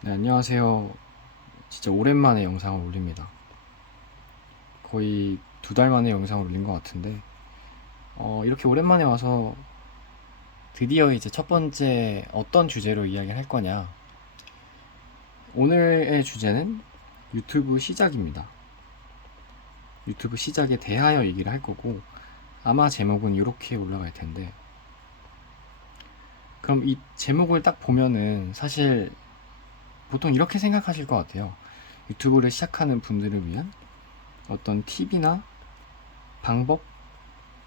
네, 안녕하세요. 진짜 오랜만에 영상을 올립니다. 거의 2달 만에 영상을 올린 것 같은데, 이렇게 오랜만에 와서 드디어 이제 첫 번째 어떤 주제로 이야기를 할 거냐. 오늘의 주제는 유튜브 시작입니다. 유튜브 시작에 대하여 얘기를 할 거고, 아마 제목은 이렇게 올라갈 텐데, 그럼 이 제목을 딱 보면은 사실 보통 이렇게 생각하실 것 같아요. 유튜브를 시작하는 분들을 위한 어떤 팁이나 방법?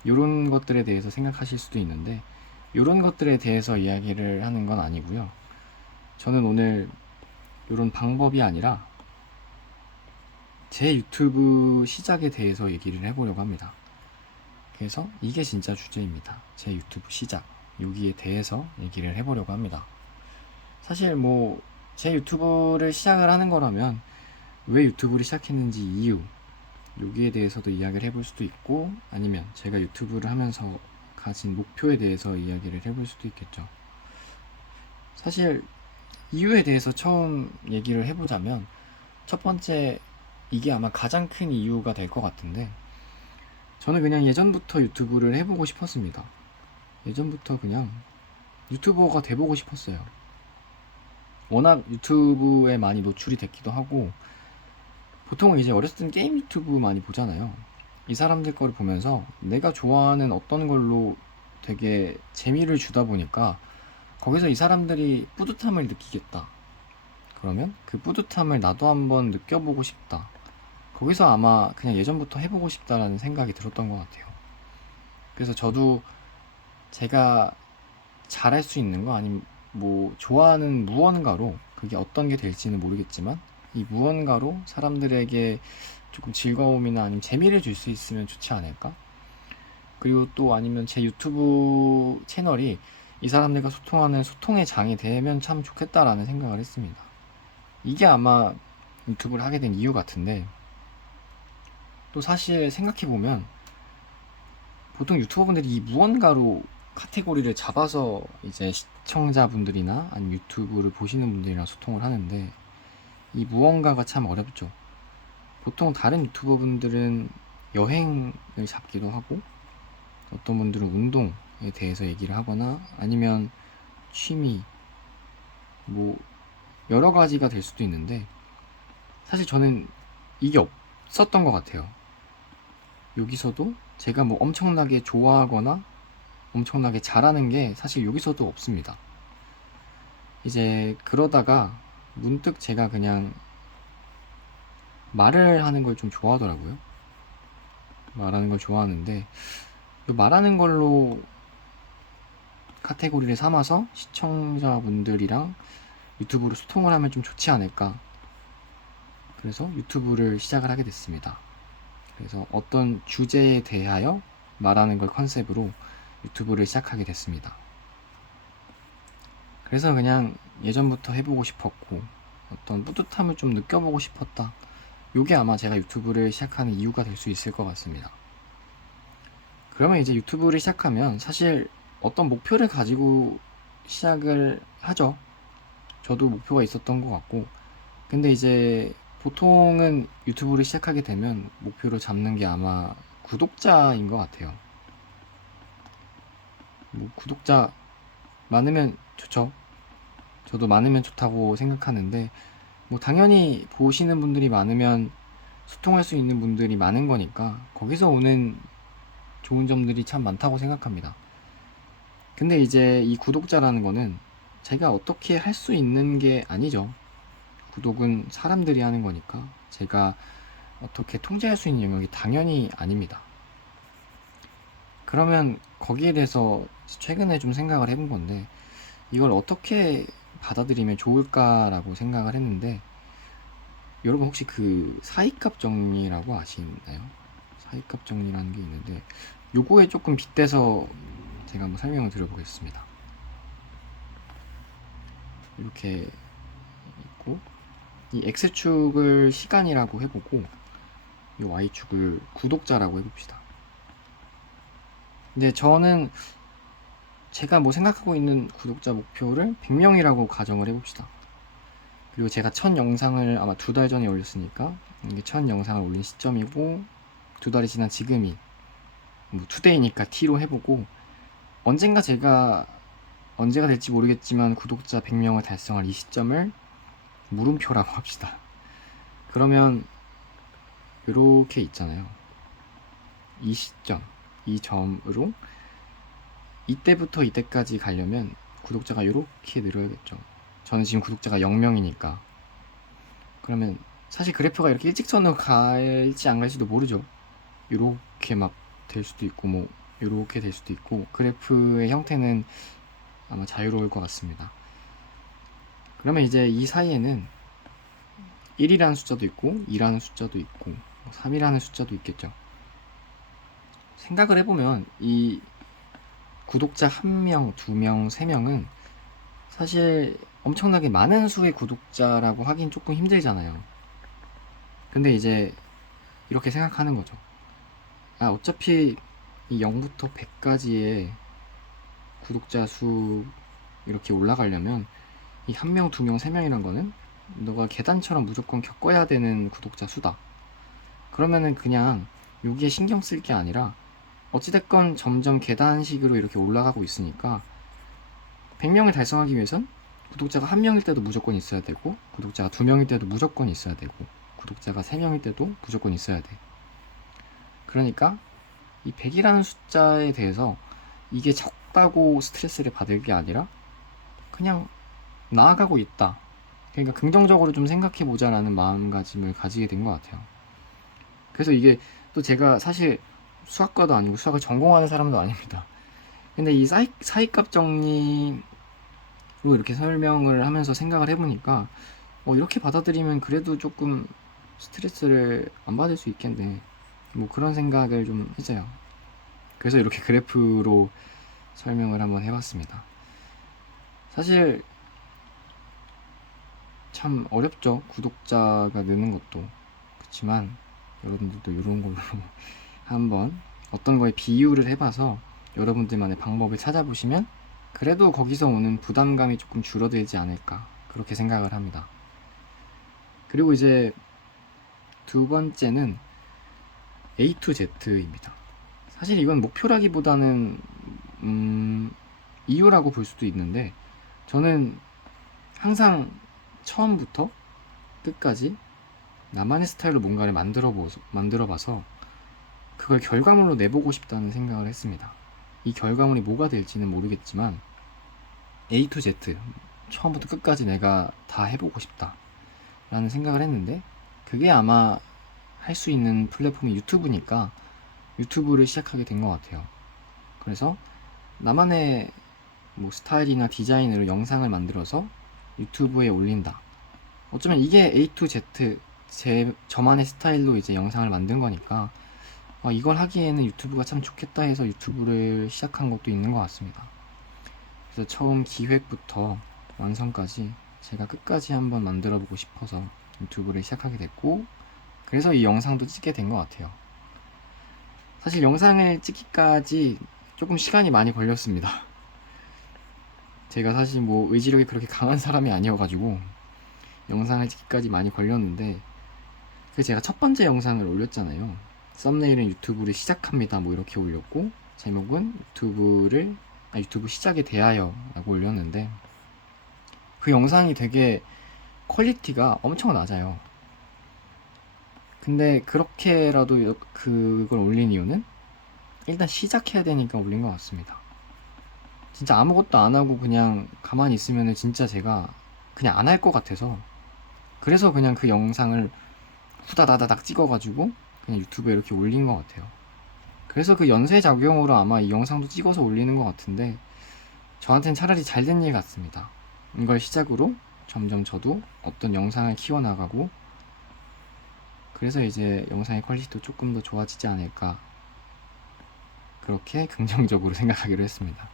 이런 것들에 대해서 생각하실 수도 있는데 이런 것들에 대해서 이야기를 하는 건 아니고요. 저는 오늘 이런 방법이 아니라 제 유튜브 시작에 대해서 얘기를 해보려고 합니다. 그래서 이게 진짜 주제입니다. 제 유튜브 시작. 여기에 대해서 얘기를 해보려고 합니다. 사실 뭐 제 유튜브를 시작을 하는 거라면 왜 유튜브를 시작했는지 이유, 여기에 대해서도 이야기를 해볼 수도 있고 아니면 제가 유튜브를 하면서 가진 목표에 대해서 이야기를 해볼 수도 있겠죠. 사실 이유에 대해서 처음 얘기를 해보자면 첫 번째, 이게 아마 가장 큰 이유가 될 것 같은데 저는 그냥 예전부터 유튜브를 해보고 싶었습니다. 예전부터 그냥 유튜버가 돼보고 싶었어요. 워낙 유튜브에 많이 노출이 됐기도 하고 보통 이제 어렸을 땐 게임 유튜브 많이 보잖아요. 이 사람들 거를 보면서 내가 좋아하는 어떤 걸로 되게 재미를 주다 보니까 거기서 이 사람들이 뿌듯함을 느끼겠다. 그러면 그 뿌듯함을 나도 한번 느껴보고 싶다. 거기서 아마 그냥 예전부터 해보고 싶다라는 생각이 들었던 것 같아요. 그래서 저도 제가 잘할 수 있는 거 아니면 뭐 좋아하는 무언가로 그게 어떤 게 될지는 모르겠지만 이 무언가로 사람들에게 조금 즐거움이나 아니면 재미를 줄 수 있으면 좋지 않을까? 그리고 또 아니면 제 유튜브 채널이 이 사람들과 소통하는 소통의 장이 되면 참 좋겠다라는 생각을 했습니다. 이게 아마 유튜브를 하게 된 이유 같은데 또 사실 생각해보면 보통 유튜버분들이 이 무언가로 카테고리를 잡아서 이제 시청자분들이나 아니면 유튜브를 보시는 분들이랑 소통을 하는데 이 무언가가 참 어렵죠. 보통 다른 유튜버분들은 여행을 잡기도 하고 어떤 분들은 운동에 대해서 얘기를 하거나 아니면 취미 뭐 여러 가지가 될 수도 있는데 사실 저는 이게 없었던 것 같아요. 여기서도 제가 뭐 엄청나게 좋아하거나 엄청나게 잘하는 게 사실 여기서도 없습니다. 이제 그러다가 문득 제가 그냥 말을 하는 걸 좀 좋아하더라고요. 말하는 걸 좋아하는데 말하는 걸로 카테고리를 삼아서 시청자분들이랑 유튜브로 소통을 하면 좀 좋지 않을까. 그래서 유튜브를 시작을 하게 됐습니다. 그래서 어떤 주제에 대하여 말하는 걸 컨셉으로 유튜브를 시작하게 됐습니다. 그래서 그냥 예전부터 해보고 싶었고 어떤 뿌듯함을 좀 느껴보고 싶었다. 요게 아마 제가 유튜브를 시작하는 이유가 될 수 있을 것 같습니다. 그러면 이제 유튜브를 시작하면 사실 어떤 목표를 가지고 시작을 하죠. 저도 목표가 있었던 것 같고 근데 이제 보통은 유튜브를 시작하게 되면 목표로 잡는 게 아마 구독자인 것 같아요. 뭐 구독자 많으면 좋죠. 저도 많으면 좋다고 생각하는데 뭐 당연히 보시는 분들이 많으면 소통할 수 있는 분들이 많은 거니까 거기서 오는 좋은 점들이 참 많다고 생각합니다. 근데 이제 이 구독자라는 거는 제가 어떻게 할 수 있는 게 아니죠. 구독은 사람들이 하는 거니까 제가 어떻게 통제할 수 있는 영역이 당연히 아닙니다. 그러면 거기에 대해서 최근에 좀 생각을 해본 건데 이걸 어떻게 받아들이면 좋을까라고 생각을 했는데 여러분 혹시 그 사이값 정리라고 아시나요? 사이값 정리라는 게 있는데 요거에 조금 빗대서 제가 한번 설명을 드려보겠습니다. 이렇게 있고 이 X축을 시간이라고 해보고 이 Y축을 구독자라고 해봅시다. 근데 저는 제가 뭐 생각하고 있는 구독자 목표를 100명이라고 가정을 해봅시다. 그리고 제가 첫 영상을 아마 2달 전에 올렸으니까 이게 첫 영상을 올린 시점이고, 2달이 지난 지금이 뭐 투데이니까 T로 해보고, 언제가 될지 모르겠지만 구독자 100명을 달성할 이 시점을 물음표라고 합시다. 그러면 이렇게 있잖아요. 이 시점, 이 점으로 이때부터 이때까지 가려면 구독자가 이렇게 늘어야겠죠. 저는 지금 구독자가 0명이니까. 그러면 사실 그래프가 이렇게 일직선으로 갈지 안 갈지도 모르죠. 이렇게 막 될 수도 있고, 뭐 이렇게 될 수도 있고, 그래프의 형태는 아마 자유로울 것 같습니다. 그러면 이제 이 사이에는 1이라는 숫자도 있고, 2라는 숫자도 있고, 3이라는 숫자도 있겠죠. 생각을 해보면 이 구독자 1명, 2명, 3명은 사실 엄청나게 많은 수의 구독자라고 하긴 조금 힘들잖아요. 근데 이제 이렇게 생각하는 거죠. 어차피 이 0부터 100까지의 구독자 수 이렇게 올라가려면 이 1명, 2명, 3명이란 거는 너가 계단처럼 무조건 겪어야 되는 구독자 수다. 그러면은 그냥 여기에 신경 쓸 게 아니라 어찌됐건 점점 계단식으로 이렇게 올라가고 있으니까 100명을 달성하기 위해선 구독자가 1명일 때도 무조건 있어야 되고, 구독자가 2명일 때도 무조건 있어야 되고, 구독자가 3명일 때도 무조건 있어야 돼. 그러니까 이 100이라는 숫자에 대해서 이게 적다고 스트레스를 받을 게 아니라 그냥 나아가고 있다. 그러니까 긍정적으로 좀 생각해 보자라는 마음가짐을 가지게 된 것 같아요. 그래서 이게 또 제가 사실 수학과도 아니고 수학을 전공하는 사람도 아닙니다. 근데 이 사이값 정리로 이렇게 설명을 하면서 생각을 해보니까 이렇게 받아들이면 그래도 조금 스트레스를 안 받을 수 있겠네, 뭐 그런 생각을 좀 했어요. 그래서 이렇게 그래프로 설명을 한번 해봤습니다. 사실 참 어렵죠, 구독자가 느는 것도. 그렇지만 여러분들도 이런 걸로 한번 어떤 거에 비유를 해봐서 여러분들만의 방법을 찾아보시면 그래도 거기서 오는 부담감이 조금 줄어들지 않을까, 그렇게 생각을 합니다. 그리고 이제 두 번째는 A to Z입니다. 사실 이건 목표라기보다는 이유라고 볼 수도 있는데, 저는 항상 처음부터 끝까지 나만의 스타일로 뭔가를 만들어봐서 그걸 결과물로 내보고 싶다는 생각을 했습니다. 이 결과물이 뭐가 될지는 모르겠지만 A to Z, 처음부터 끝까지 내가 다 해보고 싶다 라는 생각을 했는데, 그게 아마 할 수 있는 플랫폼이 유튜브니까 유튜브를 시작하게 된 것 같아요. 그래서 나만의 뭐 스타일이나 디자인으로 영상을 만들어서 유튜브에 올린다. 어쩌면 이게 A to Z, 저만의 스타일로 이제 영상을 만든 거니까 이걸 하기에는 유튜브가 참 좋겠다 해서 유튜브를 시작한 것도 있는 것 같습니다. 그래서 처음 기획부터 완성까지 제가 끝까지 한번 만들어 보고 싶어서 유튜브를 시작하게 됐고, 그래서 이 영상도 찍게 된 것 같아요. 사실 영상을 찍기까지 조금 시간이 많이 걸렸습니다. 제가 사실 뭐 의지력이 그렇게 강한 사람이 아니어가지고 영상을 찍기까지 많이 걸렸는데, 그 제가 첫 번째 영상을 올렸잖아요. 썸네일은 유튜브를 시작합니다 뭐 이렇게 올렸고, 제목은 유튜브 시작에 대하여 라고 올렸는데, 그 영상이 되게 퀄리티가 엄청 낮아요. 근데 그렇게라도 그걸 올린 이유는 일단 시작해야 되니까 올린 것 같습니다. 진짜 아무것도 안 하고 그냥 가만히 있으면 진짜 제가 그냥 안 할 것 같아서, 그래서 그냥 그 영상을 후다다다닥 찍어가지고 그냥 유튜브에 이렇게 올린 것 같아요. 그래서 그 연쇄작용으로 아마 이 영상도 찍어서 올리는 것 같은데, 저한테는 차라리 잘 된 일 같습니다. 이걸 시작으로 점점 저도 어떤 영상을 키워나가고, 그래서 이제 영상의 퀄리티도 조금 더 좋아지지 않을까, 그렇게 긍정적으로 생각하기로 했습니다.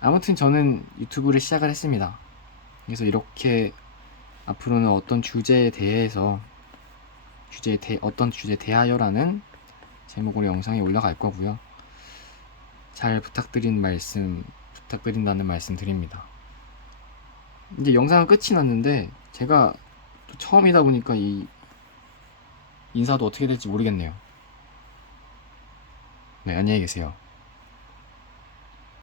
아무튼 저는 유튜브를 시작을 했습니다. 그래서 이렇게 앞으로는 어떤 주제에 대해서 어떤 주제에 대하여라는 제목으로 영상이 올라갈 거고요. 잘 부탁드린다는 말씀 드립니다. 이제 영상은 끝이 났는데 제가 또 처음이다 보니까 이 인사도 어떻게 될지 모르겠네요. 네, 안녕히 계세요.